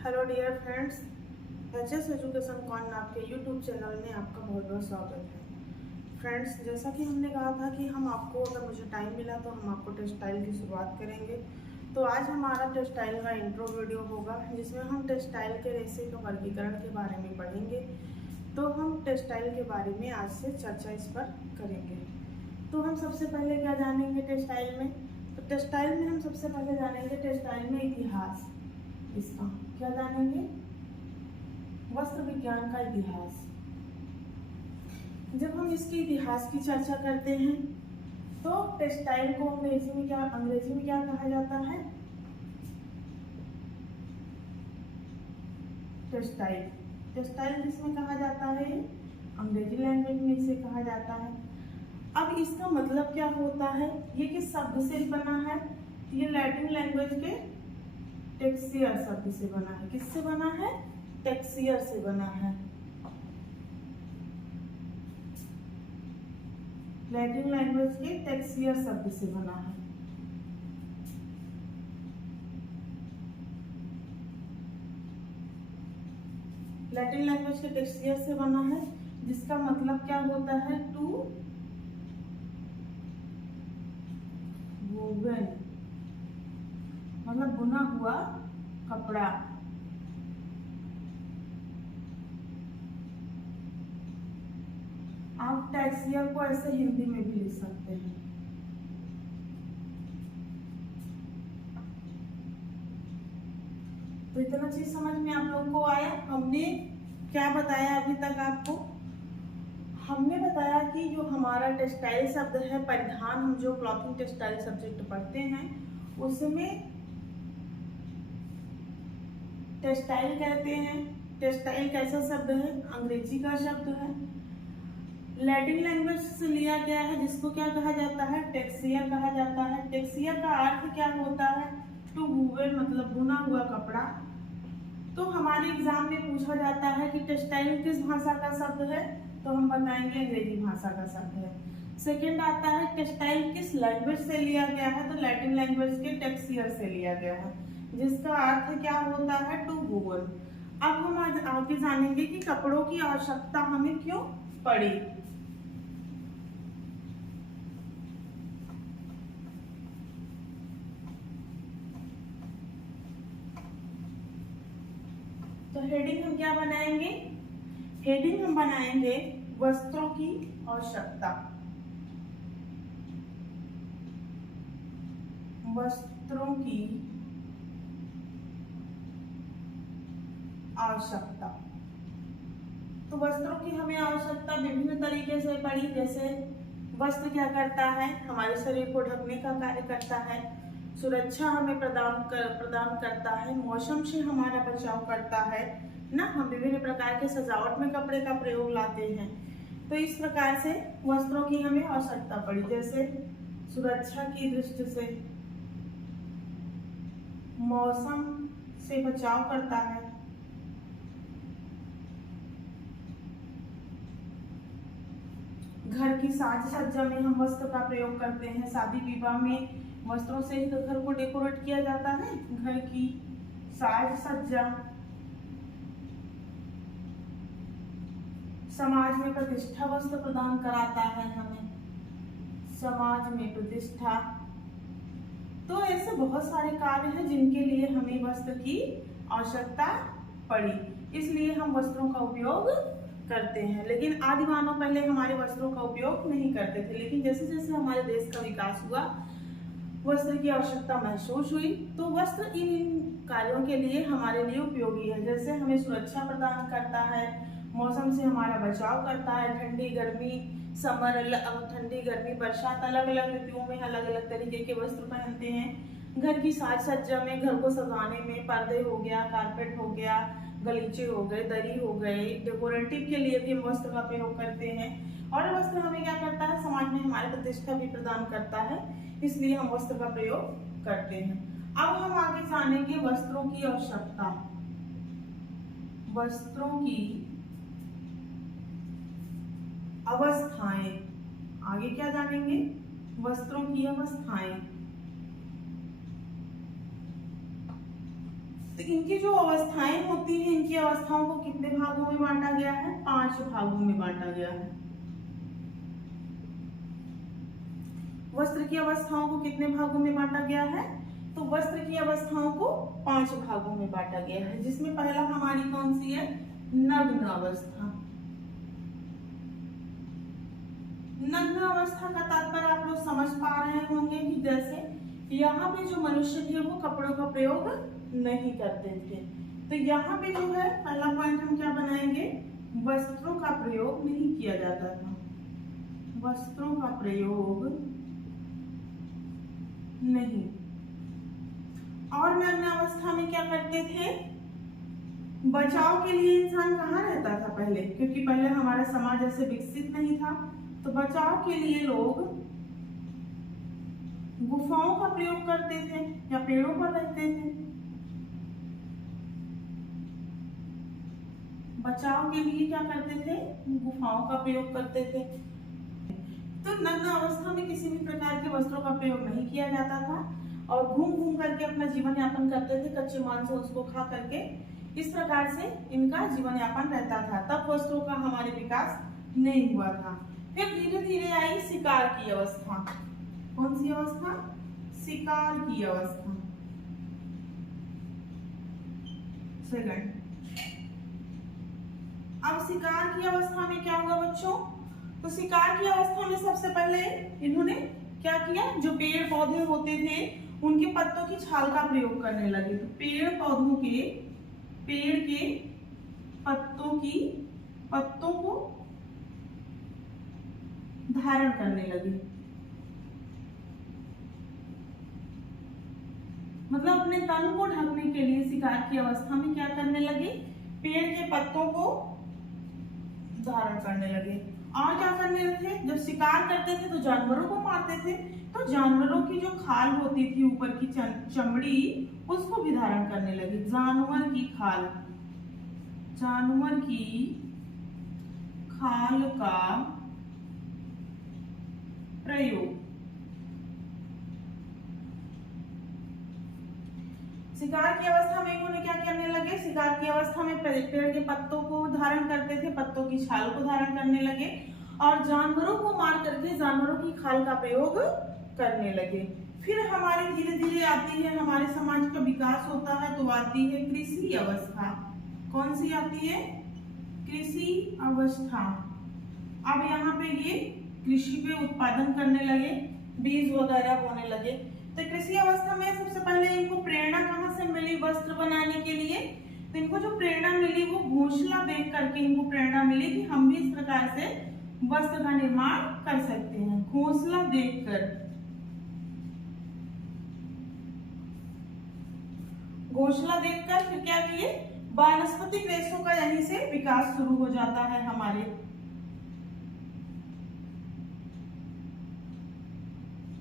Hello dear friends, HS education corner आपके YouTube channel में आपका बहुत बहुत स्वागत है। फ्रेंड्स, जैसा कि हमने कहा था कि हम आपको अगर मुझे टाइम मिला तो हम आपको टेक्सटाइल की शुरुआत करेंगे। तो आज हमारा टेक्सटाइल का इंट्रो वीडियो होगा जिसमें हम टेक्सटाइल के रेशे के वर्गीकरण के बारे में पढ़ेंगे। तो हम टेक्सटाइल के बारे में आज से चर्चा इस पर करेंगे। तो हम सबसे पहले क्या जानेंगे टेक्सटाइल में? तो टेक्सटाइल में हम सबसे पहले जानेंगे टेक्सटाइल में इतिहास। इसका क्या जानेंगे? वस्त्र विज्ञान का इतिहास। जब हम इसके इतिहास की चर्चा करते हैं तो टेक्सटाइल को अंग्रेजी में क्या कहा जाता है? टेक्सटाइल जिसमें कहा जाता है, अंग्रेजी लैंग्वेज में इसे कहा जाता है। अब इसका मतलब क्या होता है? ये किस शब्द से बना है? ये लैटिन लैंग्वेज के टेक्सियर शब्द से बना है। किससे बना है? टेक्सियर से बना है। लैटिन लैंग्वेज के टेक्सियर शब्द से बना है। लैटिन लैंग्वेज के टेक्सियर से बना है, जिसका मतलब क्या होता है? टू वोवन, मतलब बुना हुआ कपड़ा। आप टेक्सियर को ऐसे हिंदी में भी लिख सकते हैं। तो इतना चीज समझ में आप लोग को आया? हमने क्या बताया अभी तक आपको? हमने बताया कि जो हमारा टेक्सटाइल शब्द है, परिधान, हम जो क्लॉथिंग टेक्सटाइल सब्जेक्ट पढ़ते हैं उसमें टेक्सटाइल कहते हैं। टेक्सटाइल कैसा शब्द है? अंग्रेजी का शब्द है, लैटिन लैंग्वेज से लिया गया है, जिसको क्या कहा जाता है? टेक्सियर कहा जाता है। टेक्सियर का अर्थ क्या होता है? टू वूवन, मतलब बुना हुआ कपड़ा। तो हमारे एग्जाम में पूछा जाता है कि टेक्सटाइल किस भाषा का शब्द है, तो हम बताएंगे अंग्रेजी भाषा का शब्द है। सेकंड आता है टेक्सटाइल किस लैंग्वेज से लिया गया है, तो लैटिन लैंग्वेज के टेक्सियर से लिया गया है, जिसका अर्थ क्या होता है? To woven. अब हम आज आगे जानेंगे कि कपड़ों की आवश्यकता हमें क्यों पड़ी। तो हेडिंग हम क्या बनाएंगे? हेडिंग हम बनाएंगे वस्त्रों की आवश्यकता। वस्त्रों की आवश्यकता। तो वस्त्रों की हमें आवश्यकता विभिन्न तरीके से पड़ी। जैसे वस्त्र क्या करता है? हमारे शरीर को ढकने का कार्य करता है, सुरक्षा हमें प्रदान करता है, मौसम से हमारा बचाव करता है ना। हम विभिन्न प्रकार के सजावट में कपड़े का प्रयोग लाते हैं। तो इस प्रकार से वस्त्रों की हमें आवश्यकता पड़ी। जैसे सुरक्षा की दृष्टि से, मौसम से बचाव करता है, घर की साज सज्जा में हम वस्त्र का प्रयोग करते हैं। शादी विवाह में वस्त्रों से ही तो घर को डेकोरेट किया जाता है। घर की साज सज्जा, समाज में प्रतिष्ठा वस्त्र प्रदान कराता है हमें, समाज में प्रतिष्ठा। तो ऐसे बहुत सारे कार्य हैं जिनके लिए हमें वस्त्र की आवश्यकता पड़ी, इसलिए हम वस्त्रों का उपयोग करते हैं। लेकिन आदि मानव पहले हमारे वस्त्रों का उपयोग नहीं करते थे, लेकिन जैसे जैसे हमारे देश का विकास हुआ, वस्त्र की आवश्यकता महसूस हुई, तो वस्त्र इन कार्यों के लिए हमारे लिए उपयोगी है। जैसे हमें सुरक्षा प्रदान करता है, मौसम से हमारा बचाव करता है, ठंडी गर्मी, समर, ठंडी गर्मी, बरसात, अलग अलग ऋतुओं में अलग अलग तरीके के वस्त्र पहनते हैं। घर की साज सज्जा में, घर को सजाने में, पर्दे हो गया, कारपेट हो गया, गलीचे हो गए, दरी हो गए, डेकोरेटिव के लिए भी हम वस्त्र का प्रयोग करते हैं। और वस्त्र हमें क्या करता है? समाज में हमारी प्रतिष्ठा भी प्रदान करता है, इसलिए हम वस्त्र का प्रयोग करते हैं। अब हम आगे जानेंगे वस्त्रों की आवश्यकता। वस्त्रों की अवस्थाएं। आगे क्या जानेंगे? वस्त्रों की अवस्थाएं। तो इनकी जो अवस्थाएं होती हैं, इनकी अवस्थाओं को कितने भागों में बांटा गया है? 5 भागों में बांटा गया है। वस्त्र की अवस्थाओं को कितने भागों में बांटा गया है? तो वस्त्र की अवस्थाओं को 5 भागों में बांटा गया है, जिसमें पहला हमारी कौन सी है? नग्न अवस्था। नग्न अवस्था का तात्पर्य आप लोग समझ पा रहे होंगे कि जैसे यहाँ पे जो मनुष्य थे वो कपड़ों का प्रयोग नहीं करते थे, तो यहाँ पे जो है पहला पॉइंट हम क्या बनाएंगे? वस्त्रों का प्रयोग नहीं किया जाता था, वस्त्रों का प्रयोग नहीं। और नग्न अवस्था में क्या करते थे? बचाव के लिए इंसान कहाँ रहता था पहले? क्योंकि पहले हमारा समाज ऐसे विकसित नहीं था, तो बचाव के लिए लोग गुफाओं का प्रयोग करते थे या पेड़ों पर रहते थे। बचाव के लिए क्या करते थे? गुफाओं का प्रयोग करते थे। तो नग्न अवस्था में किसी भी प्रकार के वस्त्रों का प्रयोग नहीं किया जाता था और घूम घूम करके अपना जीवन यापन करते थे, कच्चे मांस उसको खा करके। इस प्रकार से इनका जीवन यापन रहता था। तब वस्त्रों का हमारे विकास नहीं हुआ था। फिर धीरे धीरे आई शिकार की अवस्था। कौन सी अवस्था? शिकार की अवस्था। सेकंड। अब शिकार की अवस्था में क्या होगा बच्चों? तो शिकार की अवस्था में सबसे पहले इन्होंने क्या किया? जो पेड़ पौधे होते थे उनके पत्तों की छाल का प्रयोग करने लगे। तो पेड़ के पत्तों को धारण करने लगे, मतलब अपने तन को ढकने के लिए शिकार की अवस्था में क्या करने लगे? पेड़ के पत्तों को धारण करने लगे। और क्या करने लगे? जब शिकार करते थे तो जानवरों को मारते थे, तो जानवरों की जो खाल होती थी ऊपर की चमड़ी, उसको भी धारण करने लगे। जानवर की खाल का प्रयोग। शिकार की अवस्था में इन्होंने क्या करने लगे? शिकार की अवस्था में पेड़ के पत्तों को धारण करते थे, पत्तों की छाल को धारण करने लगे और जानवरों को मार करके जानवरों की खाल का प्रयोग करने लगे। फिर हमारी धीरे धीरे आती है, हमारे समाज का विकास होता है तो आती है कृषि अवस्था। कौन सी आती है? कृषि अवस्था। अब यहाँ पे ये कृषि पे उत्पादन करने लगे, बीज वगैरह बोने लगे। तो कृषि अवस्था में सबसे पहले इनको प्रेरणा कहाँ से मिली वस्त्र बनाने के लिए? तो इनको जो प्रेरणा मिली वो घोंसला देख करके इनको प्रेरणा मिली कि हम भी इस प्रकार से वस्त्र का निर्माण कर सकते हैं। घोंसला देखकर फिर क्या किए? वानस्पतिक रेशों का यहीं से विकास शुरू हो जाता है हमारे।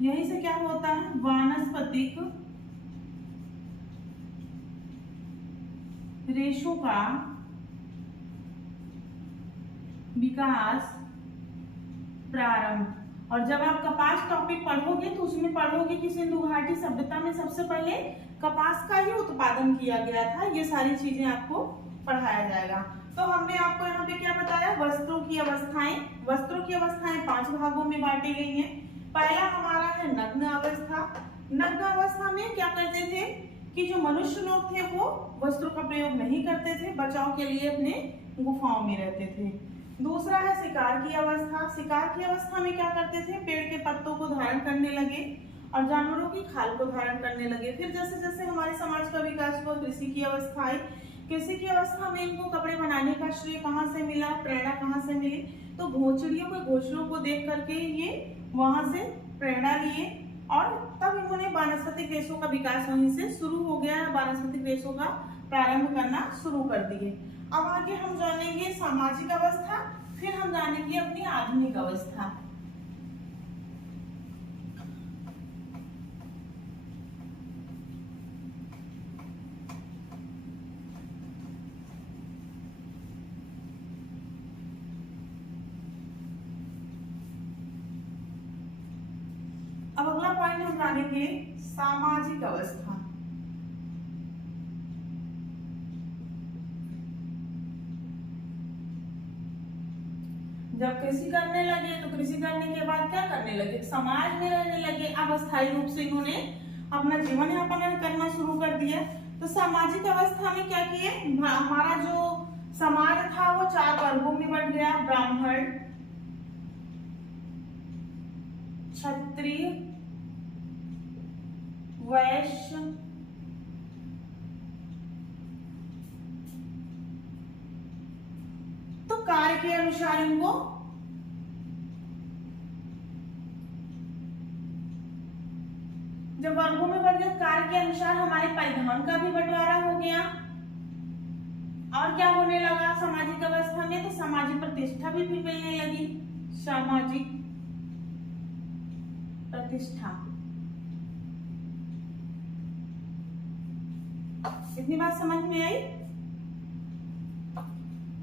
यहीं से क्या होता है? वानस्पतिक रेशों का विकास प्रारंभ। और जब आप कपास टॉपिक पढ़ोगे तो उसमें पढ़ोगे कि सिंधु घाटी सभ्यता में सबसे पहले कपास का ही उत्पादन किया गया था। ये सारी चीजें आपको पढ़ाया जाएगा। तो हमने आपको यहाँ पे क्या बताया? वस्त्रों की अवस्थाएं 5 भागों में बांटी गई हैं। पहला हमारा है नग्न अवस्था। नग्न अवस्था में क्या करते थे कि जो मनुष्य लोग थे वो वस्त्रों का प्रयोग नहीं करते थे, बचाव के लिए अपने गुफाओं में रहते थे। दूसरा है शिकार की अवस्था। शिकार की अवस्था में क्या करते थे? पेड़ के पत्तों को धारण करने लगे और जानवरों की खाल को धारण करने लगे। फिर जैसे जैसे हमारे समाज का विकास हुआ, कृषि की अवस्था आई। कृषि की अवस्था में इनको कपड़े बनाने का श्रेय कहाँ से मिला? प्रेरणा कहाँ से मिली? तो घोंसलों को देख करके ये वहां से प्रेरणा लिए और तब इन्होंने वानस्पतिक रेशों का विकास वहीं से शुरू हो गया। वानस्पतिक रेशों का प्रारंभ करना शुरू कर दिए। अब आगे हम जानेंगे सामाजिक अवस्था, फिर हम जानेंगे अपनी आधुनिक अवस्था। अब अगला पॉइंट हम जानेंगे सामाजिक अवस्था। जब कृषि करने लगे तो कृषि करने के बाद क्या करने लगे, समाज में रहने लगे। अब अस्थायी रूप से इन्होंने अपना जीवन यापन करना शुरू कर दिया। तो सामाजिक अवस्था में क्या किए, हमारा जो समाज था वो 4 वर्गों में बंट गया, ब्राह्मण, क्षत्रिय, वैश्य, तो कार्य के अनुसार इनको जब वर्गों में बढ़ गया, कार्य के अनुसार हमारे परिधान का भी बंटवारा हो गया। और क्या होने लगा सामाजिक अवस्था में, तो सामाजिक प्रतिष्ठा भी मिलने लगी, सामाजिक प्रतिष्ठा। इतनी बात समझ में आई।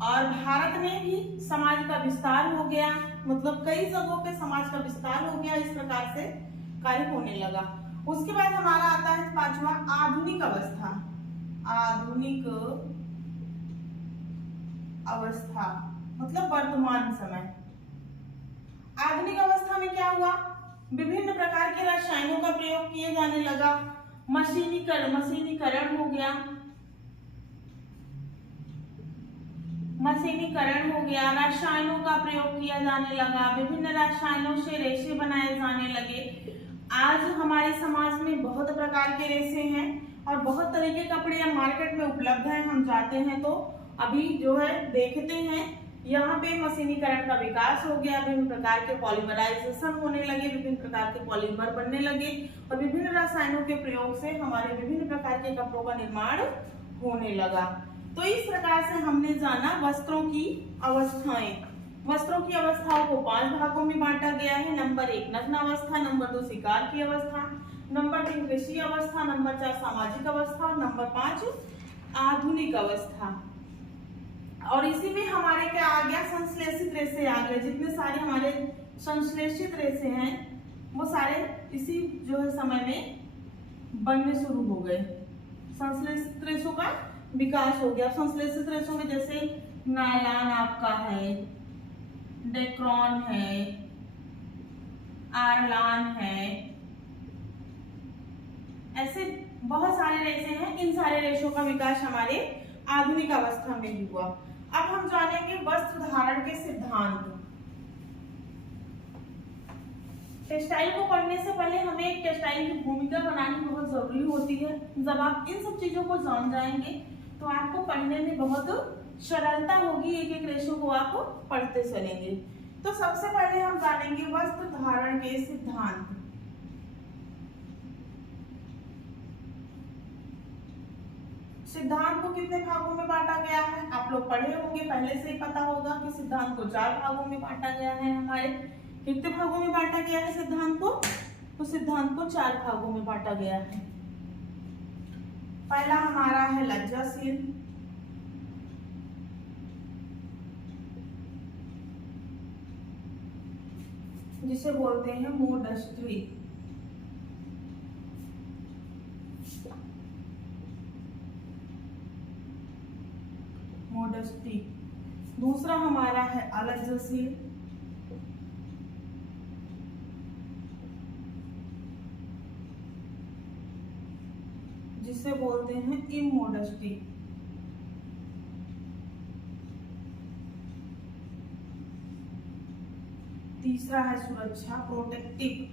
और भारत में भी समाज का विस्तार हो गया, मतलब कई जगहों पे समाज का विस्तार हो गया, इस प्रकार से कार्य होने लगा। उसके बाद हमारा आता है 5वां, आधुनिक अवस्था। आधुनिक अवस्था मतलब वर्तमान समय। आधुनिक अवस्था में क्या हुआ, विभिन्न प्रकार के रसायनों का प्रयोग किए जाने लगा, मशीनीकरण हो गया, मशीनीकरण हो गया, रसायनों का प्रयोग किया जाने लगा, विभिन्न रसायनों से रेशे बनाए जाने लगे। आज हमारे समाज में बहुत प्रकार के रेशे हैं और बहुत तरह के कपड़े मार्केट में उपलब्ध हैं। हम जाते हैं तो अभी जो है देखते हैं, यहाँ पे मशीनीकरण का विकास हो गया, विभिन्न प्रकार के पॉलीमराइजेशन होने लगे, विभिन्न प्रकार के पॉलीमर बनने लगे और विभिन्न रसायनों के प्रयोग से हमारे विभिन्न प्रकार के कपड़ों का निर्माण होने लगा। तो इस प्रकार से हमने जाना वस्त्रों की अवस्थाएं। वस्त्रों की अवस्थाओं को 5 भागों में बांटा गया है। नंबर 1 नग्न अवस्था, नंबर 2 शिकार की अवस्था, नंबर 3 कृषि अवस्था, नंबर 4 सामाजिक अवस्था और नंबर 5 आधुनिक अवस्था। और इसी में हमारे क्या आ गया, संश्लेषित रेशे आ गए। जितने सारे हमारे संश्लेषित रेशे हैं वो सारे इसी जो है समय में बनने शुरू हो गए। संश्लेषित रेशों का विकास हो गया। संश्लेषित रेशों में जैसे नायलॉन आपका है, डेक्रॉन है, आर्लान है, ऐसे बहुत सारे रेशे हैं। इन सारे रेशों का विकास हमारे आधुनिक अवस्था में ही हुआ। अब हम जानेंगे वस्त्र धारण के सिद्धांत। टेक्सटाइल को पढ़ने से पहले हमें एक टेक्सटाइल की भूमिका बनानी बहुत जरूरी होती है। जब आप इन सब चीजों को जान जाएंगे तो आपको पढ़ने में बहुत सरलता होगी, एक एक रेशों को आप पढ़ते चलेंगे। तो सबसे पहले हम जानेंगे वस्त्र धारण के सिद्धांत। सिद्धांत को कितने भागों में बांटा गया है, आप लोग पढ़े होंगे, पहले से ही पता होगा कि सिद्धांत को 4 भागों में बांटा गया है। हमारे कितने भागों में बांटा गया है सिद्धांत को, तो सिद्धांत को 4 भागों में बांटा गया है। पहला हमारा है लज्जाशील, जिसे बोलते हैं मोडस्टी। मोडस्टी। दूसरा हमारा है अलज्जशील, जिसे बोलते हैं इमोडस्टी। तीसरा है सुरक्षा, प्रोटेक्टिव।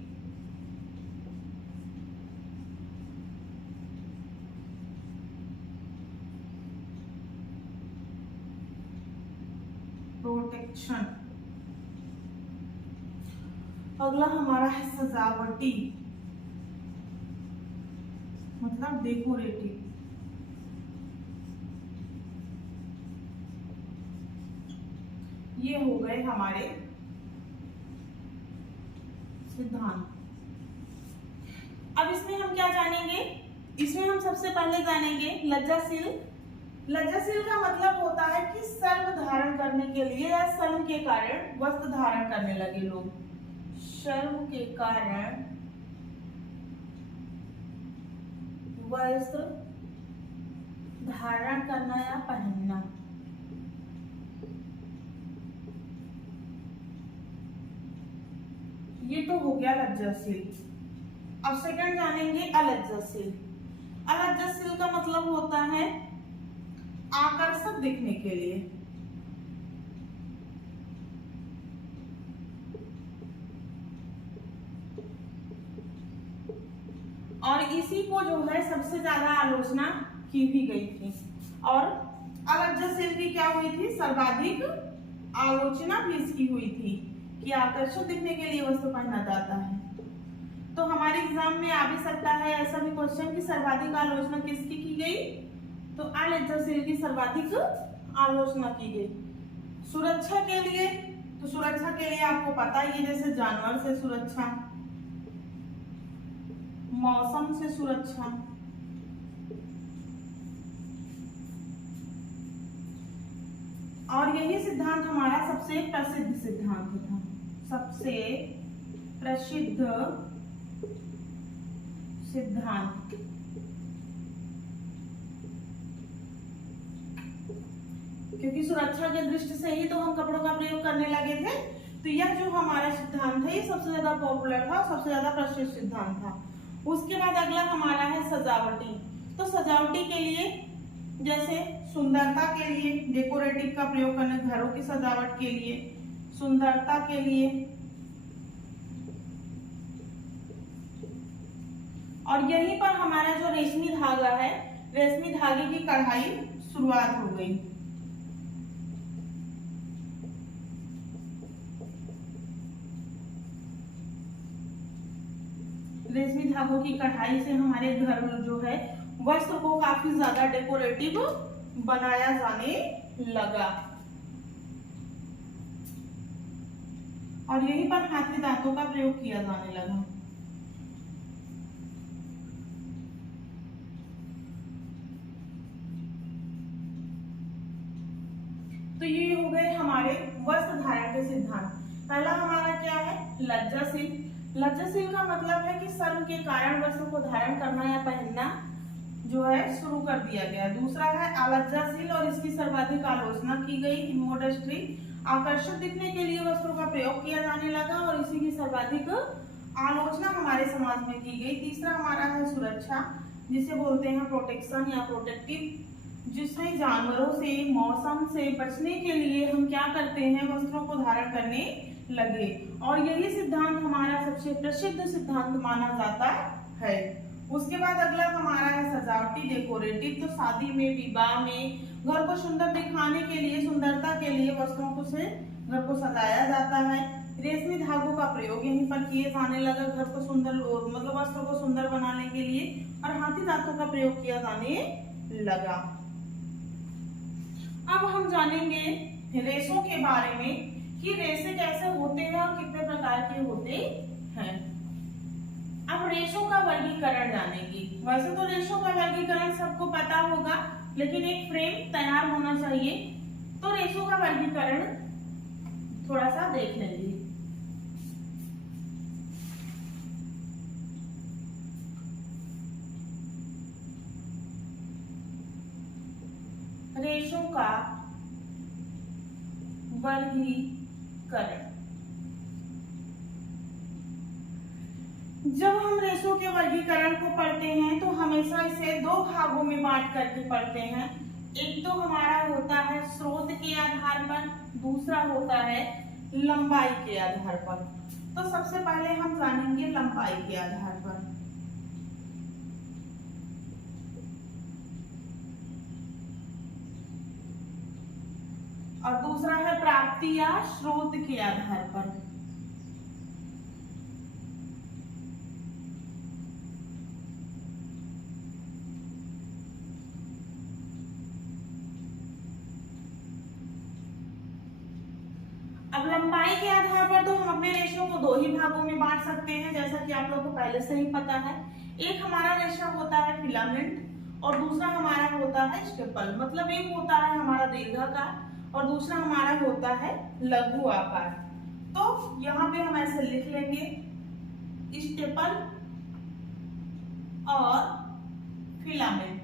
प्रोटेक्शन। अगला हमारा है सजावटी, मतलब डेकोरेटिव। ये हो गए हमारे सिद्धांत। अब इसमें हम क्या जानेंगे, इसमें हम सबसे पहले जानेंगे लज्जाशील। लज्जाशील का मतलब होता है कि शर्म धारण करने के लिए या शर्म के कारण वस्त्र धारण करने लगे लोग। शर्म के कारण वस्त्र धारण करना या पहनना। ये तो हो गया लज्जाशील। अब सेकंड जानेंगे अलज्जाशील। अलज्जाशील का मतलब होता है आकर्षक दिखने के लिए। और इसी को जो है सबसे ज्यादा आलोचना की भी गई थी और अलज्जाशील की क्या हुई थी, सर्वाधिक आलोचना भी इसकी हुई थी कि आकर्षक दिखने के लिए वस्त्र पहना जाता है। तो हमारे एग्जाम में आ भी सकता है ऐसा भी क्वेश्चन कि सर्वाधिक आलोचना किसकी की गई, तो अलज्जाशील की सर्वाधिक आलोचना की गई। सुरक्षा के लिए, तो सुरक्षा के लिए आपको पता ही है, जैसे जानवर से सुरक्षा, मौसम से सुरक्षा, और यही सिद्धांत हमारा सबसे प्रसिद्ध सिद्धांत था, सबसे प्रसिद्ध सिद्धांत। क्योंकि सुरक्षा के दृष्टि से ही तो हम कपड़ों का प्रयोग करने लगे थे, तो यह जो हमारा सिद्धांत है ये सबसे ज्यादा पॉपुलर था, सबसे ज्यादा प्रसिद्ध सिद्धांत था। उसके बाद अगला हमारा है सजावटी। तो सजावटी के लिए, जैसे सुंदरता के लिए, डेकोरेटिव का प्रयोग करने, घरों की सजावट के लिए, सुंदरता के लिए, और यहीं पर हमारा जो रेशमी धागा है, रेशमी धागे की कढ़ाई शुरुआत हो गई। रेशमी धागों की कढ़ाई से हमारे घर जो है वस्त्र को काफी ज्यादा डेकोरेटिव बनाया जाने लगा। और यहीं पर हाथी दांतों का प्रयोग किया जाने लगा। तो ये हो गए हमारे वस्त्र धारण के सिद्धांत। पहला हमारा क्या है, लज्जाशील। लज्जाशील का मतलब है कि शर्म के कारण वस्त्र को धारण करना या पहनना जो है शुरू कर दिया गया। दूसरा है अलज्जाशील और इसकी सर्वाधिक आलोचना की गई, इमोडेस्टी। आकर्षक दिखने के लिए वस्त्रों का प्रयोग किया जाने लगा और इसी की सर्वाधिक आलोचना हमारे समाज में की गई। तीसरा हमारा है सुरक्षा, जिसे बोलते हैं प्रोटेक्शन या प्रोटेक्टिव, जिसमें जानवरों से, मौसम से बचने के लिए हम क्या करते हैं, वस्त्रों को धारण करने लगे। और यही सिद्धांत हमारा सबसे प्रसिद्ध सिद्धांत माना जाता है। उसके बाद अगला हमारा है सजावटी, डेकोरेटिव। तो शादी में, विवाह में घर को सुंदर दिखाने के लिए, सुंदरता के लिए वस्त्रों को से घर को सजाया जाता है। रेशमी धागों का प्रयोग यहीं पर किए जाने लगा, घर को सुंदर मतलब वस्त्र को सुंदर बनाने के लिए, और हाथी दांतों का प्रयोग किया जाने लगा। अब हम जानेंगे रेशों के बारे में कि रेशे कैसे होते हैं और कितने प्रकार के होते हैं। अब रेशों का वर्गीकरण जानेंगे। वैसे तो रेशों का वर्गीकरण सबको पता होगा, लेकिन एक फ्रेम तैयार होना चाहिए। तो रेशों का वर्गीकरण थोड़ा सा देख लेंगे। रेशों का वर्गीकरण, जब हम रेशों के वर्गीकरण को पढ़ते हैं तो हमेशा इसे दो भागों में बांट करके पढ़ते हैं। एक तो हमारा होता है स्रोत के आधार पर, दूसरा होता है लंबाई के आधार पर। तो सबसे पहले हम जानेंगे लंबाई के आधार पर। और दूसरा है प्राप्ति या स्रोत के आधार पर। अब लंबाई के आधार पर तो हम अपने रेशों को दो ही भागों में बांट सकते हैं, जैसा कि आप लोगों को पहले से ही पता है। एक हमारा रेशा होता है फिलामेंट और दूसरा हमारा होता है स्टेपल। मतलब एक होता है हमारा दीर्घाकार और दूसरा हमारा होता है लघु आकार। तो यहाँ पे हम ऐसे लिख लेंगे स्टेपल और फिलामेंट।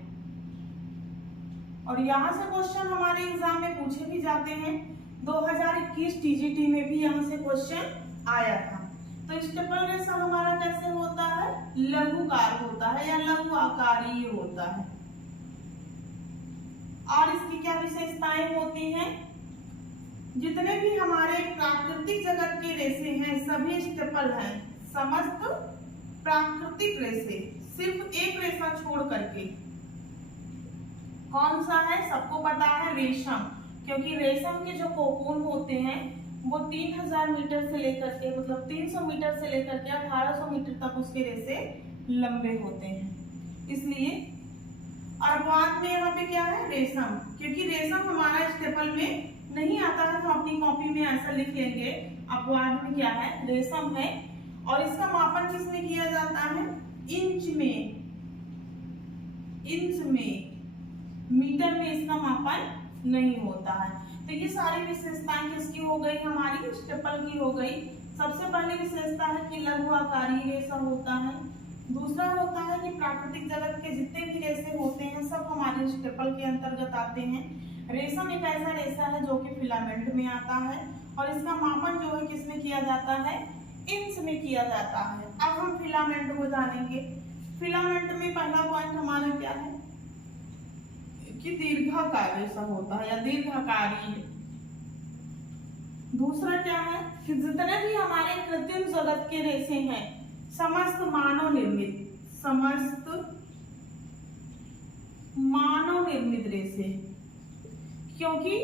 और यहाँ से क्वेश्चन हमारे एग्जाम में पूछे भी जाते हैं। 2021 टीजीटी में भी यहाँ से क्वेश्चन आया था। तो स्टेपल रेशा हमारा कैसे होता है, लघुकार होता है या लघु आकारीय होता है। और इसकी क्या विशेषताएं होती हैं, जितने भी हमारे प्राकृतिक जगत के रेशे हैं सभी स्टेपल हैं, समस्त प्राकृतिक रेशे, सिर्फ एक रेशा छोड़ करके। कौन सा है, सबको पता है, रेशम। क्योंकि रेशम के जो कोकून होते हैं वो 3000 मीटर से लेकर के मतलब 300 मीटर से लेकर के 1800 मीटर तक उसके रेशे लंबे होते हैं, इसलिए। और बाद में यहाँ पे क्या है, रेशम। क्योंकि रेशम हमारा स्टेपल में नहीं आता है तो अपनी कॉपी में ऐसा लिख लेंगे, अपवाद में क्या है, रेशम है। और इसका मापन किसमें किया जाता है, इंच में, मीटर में इसका मापन नहीं होता है। तो ये सारी विशेषताएं किसकी हो गई, हमारी स्टेपल की हो गई। सबसे पहली विशेषता है कि लघु आकारीय रेशा होता है। दूसरा होता है कि प्राकृतिक जगत के जितने भी रेशे होते हैं सब हमारे स्टेपल के अंतर्गत आते हैं। रेशम एक ऐसा रेशा है जो कि फिलामेंट में आता है और इसका मापन जो है किसमें किया जाता है, इंच में किया जाता है। अब हम फिलामेंट को जानेंगे। फिलामेंट में पहला पॉइंट हमारा क्या है कि दीर्घाकार रेशा होता है या दीर्घाकारी। दूसरा क्या है कि जितने भी हमारे कृत्रिम जगत के रेशे हैं समस्त मानव निर्मित रेशे। क्योंकि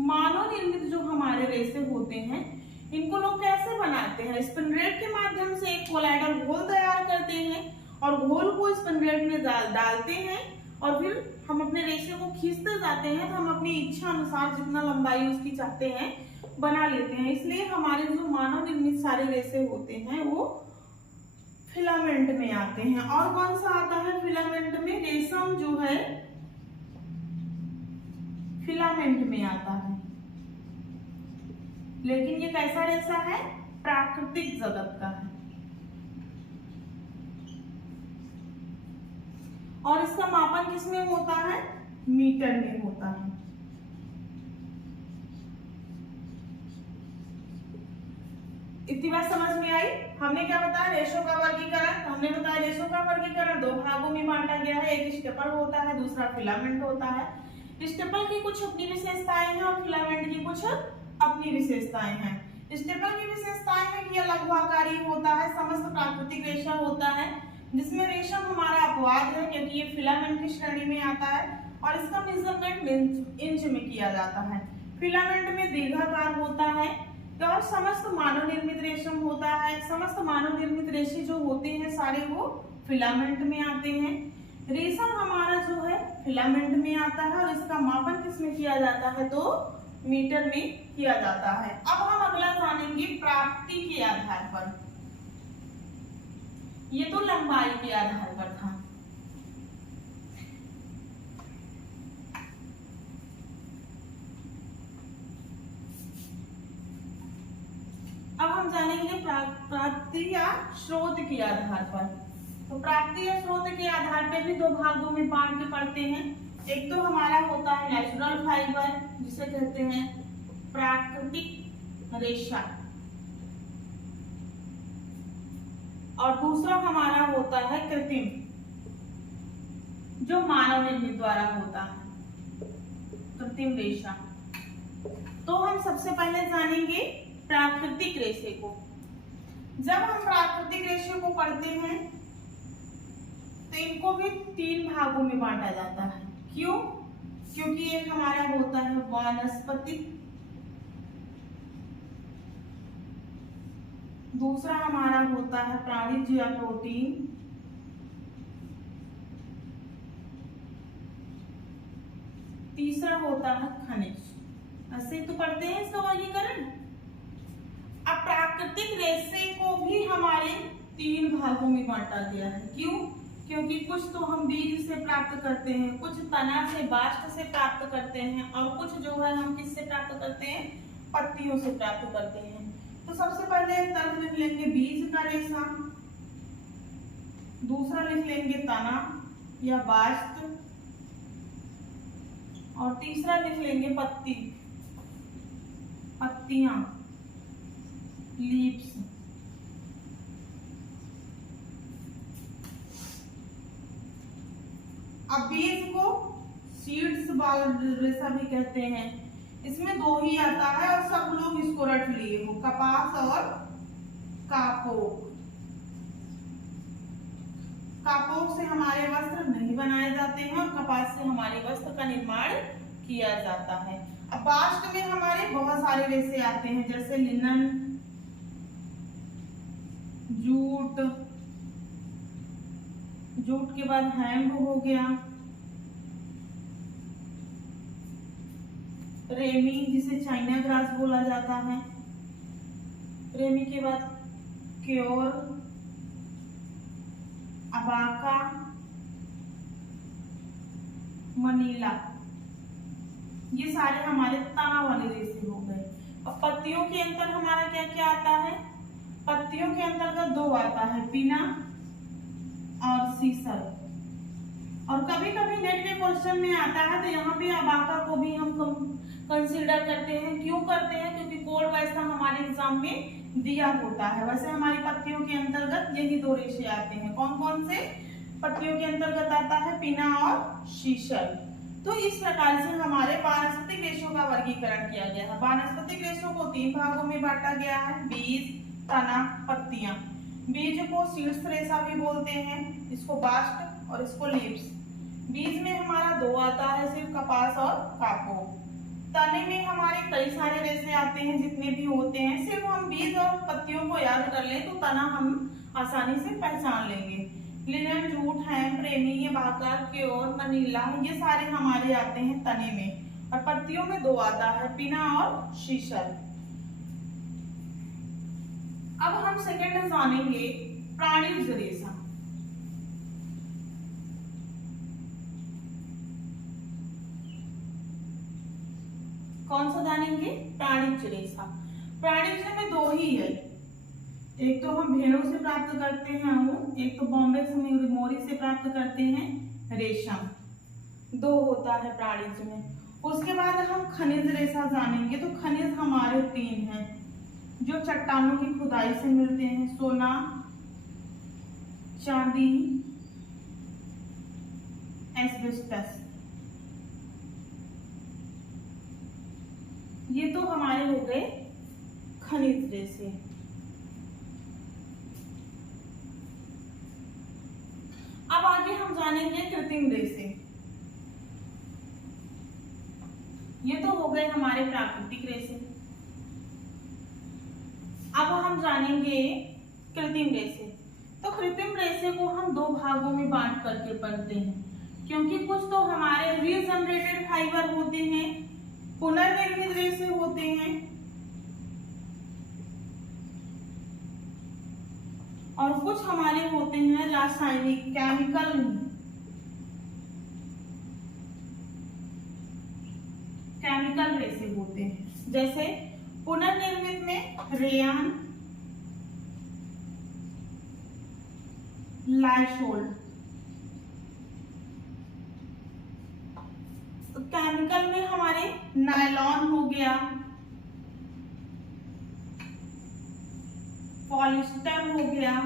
मानव निर्मित जो हमारे रेशे होते हैं इनको लोग कैसे बनाते हैं, स्पिनरेट के माध्यम से एक कोलाइडल घोल तैयार करते हैं और घोल को स्पिनरेट में डालते हैं और फिर हम अपने रेशे को खींचते जाते हैं, तो हम अपनी इच्छा अनुसार जितना लंबाई उसकी चाहते हैं बना लेते हैं। इसलिए हमारे जो मानव निर्मित सारे रेशे होते हैं वो फिलामेंट में आते हैं। और कौन सा आता है फिलामेंट में, रेशम जो है फिलामेंट में आता है। लेकिन ये कैसा रेशा है, प्राकृतिक जगत का है। और इसका मापन किसमें होता है, मीटर में होता है। इतनी बात समझ में आई। हमने क्या बताया, रेशों का वर्गीकरण। हमने बताया रेशों का वर्गीकरण दो भागों में बांटा गया है, एक स्टेपल होता है, दूसरा फिलामेंट होता है। स्टेपल की कुछ अपनी विशेषताएं हैं और फिलामेंट की कुछ अपनी विशेषताएं हैं। स्टेपल की विशेषताएं है कि यह लघु आकारी होता है, समस्त प्राकृतिक रेशा होता है, जिसमें रेशम हमारा अपवाद है क्योंकि ये फिलामेंट की श्रेणी में आता है और इसका मेजरमेंट इंच में किया जाता है। फिलामेंट में दीर्घाकार होता है और समस्त मानव निर्मित रेशम होता है। समस्त मानव निर्मित रेशे जो होते हैं सारे वो फिलामेंट में आते हैं। रेशम हमारा जो है फिलामेंट में आता है और इसका मापन किसमें किया जाता है, तो मीटर में किया जाता है। अब हम अगला जानेंगे प्राप्ति के आधार पर। ये तो लंबाई के आधार पर था। अब हम जानेंगे प्राप्ति या स्रोत के आधार पर। तो प्राप्ति या स्रोत के आधार पर भी दो भागों में बांट के पढ़ते हैं। एक तो हमारा होता है नेचुरल फाइबर जिसे कहते हैं प्राकृतिक रेशा, और दूसरा हमारा होता है कृत्रिम जो मानव निर्मित द्वारा होता है, कृत्रिम रेशा। तो हम सबसे पहले जानेंगे प्राकृतिक रेशे को। जब हम प्राकृतिक रेशे को पढ़ते हैं तो इनको भी तीन भागों में बांटा जाता है। क्यों? क्योंकि एक हमारा होता है वानस्पतिक, दूसरा हमारा होता है प्राणिज या प्रोटीन, तीसरा होता है खनिज। ऐसे तो पढ़ते हैं इसका वर्गीकरण। अब प्राकृतिक रेशे को भी हमारे तीन भागों में बांटा गया है। क्यों? क्योंकि कुछ तो हम बीज से प्राप्त करते हैं, कुछ तना से बाष्ट से प्राप्त करते हैं और कुछ जो है हम किससे प्राप्त करते हैं, पत्तियों से प्राप्त करते हैं। तो सबसे पहले तरफ लिख लेंगे बीज का रेशा, दूसरा लिख लेंगे तना या बाष्ट, और तीसरा लिख लेंगे पत्ती, पत्तियां, लीव्स। अब बीज को सीड्स बाल रेशा भी कहते हैं। इसमें दो ही आता है और सब लोग इसको रट लिए हो, कपास और कापोक। कापोक से हमारे वस्त्र नहीं बनाए जाते हैं और कपास से हमारे वस्त्र का निर्माण किया जाता है। अब बास्ट में हमारे बहुत सारे रेशे आते हैं, जैसे लिनन, जूट, जूट के बाद हेम्प हो गया, रेमी जिसे चाइना ग्रास बोला जाता है, रेमी के बाद क्योर, अबाका, मनीला, ये सारे हमारे तना वाले रेशे हो गए। अब पत्तियों के अंदर हमारा क्या क्या आता है? पत्तियों के अंतर्गत दो आता है, पिना और सीसर। और कभी कभी नेट के क्वेश्चन में आता है तो यहाँ पे अबाका को भी हम कंसीडर करते हैं। क्यों करते हैं? क्योंकि कोड वैसा हमारे एग्जाम में दिया होता है। वैसे हमारी पत्तियों के अंतर्गत यही दो रेशे आते हैं। कौन कौन से? पत्तियों के अंतर्गत आता है पिना और शीशल। तो इस प्रकार से हमारे वानस्पतिक रेशों का वर्गीकरण किया गया है। वानस्पतिक रेशों को 3 भागों में बांटा गया है, बीज, तना, पत्तियां। बीज को सीड्स रेशा भी बोलते हैं, इसको बास्ट और इसको लीव्स। बीज में हमारा दो आता है, सिर्फ कपास और कापोक। तने में हमारे कई सारे रेशे आते हैं, जितने भी होते हैं। सिर्फ हम बीज और पत्तियों को याद कर लें तो तना हम आसानी से पहचान लेंगे। Linen, jute, hemp, ramie, abaca, coir, Manila, ये सारे हमारे आते हैं तने में। और पत्तियों में दो आता है, पिना और शीशल। अब हम सेकंड जानेंगे प्राणिज रेशा। कौन सा जानेंगे? प्राणिज रेशा। प्राणिज में दो ही है, एक तो हम भेड़ों से प्राप्त करते हैं ऊन, एक तो बॉम्बे से मोरी से प्राप्त करते हैं रेशम। दो होता है प्राणिज में। उसके बाद हम खनिज रेशा जानेंगे। तो खनिज हमारे 3 हैं, जो चट्टानों की खुदाई से मिलते हैं, सोना, चांदी, एस्बेस्टस। ये तो हमारे हो गए खनिज रेशे। अब आगे हम जानेंगे कृत्रिम रेशे। ये तो हो गए हमारे प्राकृतिक रेशे। अब हम जानेंगे कृत्रिम रेशे। तो कृत्रिम रेशे को हम 2 भागों में बांट करके पढ़ते हैं, क्योंकि कुछ तो हमारे रीजनरेटेड फाइबर होते हैं, पुनर्निर्मित रेशे होते हैं, और कुछ हमारे होते हैं रासायनिक केमिकल रेशे होते हैं। जैसे पुनर्निर्मित में रेयान, लाइसोल। तो केमिकल में हमारे नायलॉन हो गया, पॉलिस्टर हो गया,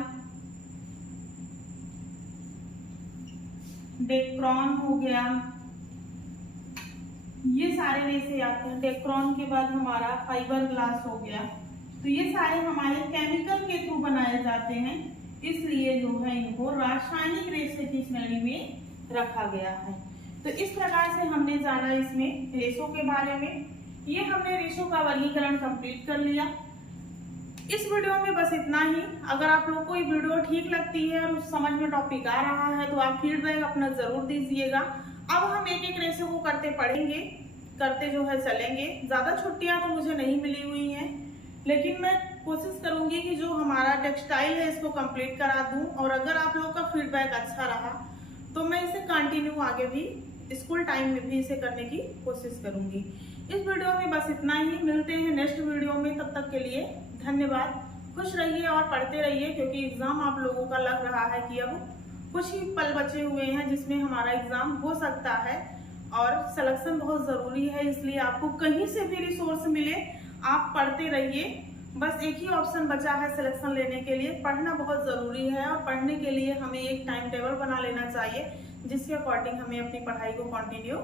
डेक्रॉन हो गया, ये सारे रेशे आते हैं। डेक्रॉन के बाद हमारा फाइबर ग्लास हो गया। तो ये सारे हमारे केमिकल के थ्रू बनाए जाते हैं, इसलिए जो है इनको रासायनिक रेशे की श्रेणी में रखा गया है। तो इस प्रकार से हमने जाना इसमें रेशों के बारे में। ये हमने रेशों का वर्गीकरण कंप्लीट कर लिया। इस वीडियो में बस इतना ही। अगर आप लोग को ये वीडियो ठीक लगती है और समझ में टॉपिक आ रहा है तो आप फीडबैक अपना जरूर दीजिएगा। अब हम एक एक रेशे को करते जो है चलेंगे। ज्यादा छुट्टियां तो मुझे नहीं मिली हुई हैं, लेकिन मैं कोशिश करूंगी कि जो हमारा टेक्सटाइल है इसको कंप्लीट करा दूं। और अगर आप लोग का फीडबैक अच्छा रहा तो मैं इसे कंटिन्यू आगे भी स्कूल टाइम में भी इसे करने की कोशिश करूंगी। इस वीडियो में बस इतना ही। मिलते हैं नेक्स्ट वीडियो में, तब तक के लिए धन्यवाद। खुश रहिए और पढ़ते रहिए, क्योंकि एग्जाम आप लोगों का लग रहा है कि अब कुछ ही पल बचे हुए हैं जिसमें हमारा एग्जाम हो सकता है, और सिलेक्शन बहुत जरूरी है। इसलिए आपको कहीं से भी रिसोर्स मिले, आप पढ़ते रहिए। बस एक ही ऑप्शन बचा है सिलेक्शन लेने के लिए। पढ़ना बहुत जरूरी है और पढ़ने के लिए हमें एक टाइम टेबल बना लेना चाहिए, जिसके अकॉर्डिंग हमें अपनी पढ़ाई को कंटिन्यू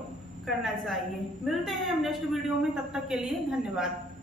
करना चाहिए। मिलते हैं हम नेक्स्ट वीडियो में, तब तक के लिए धन्यवाद।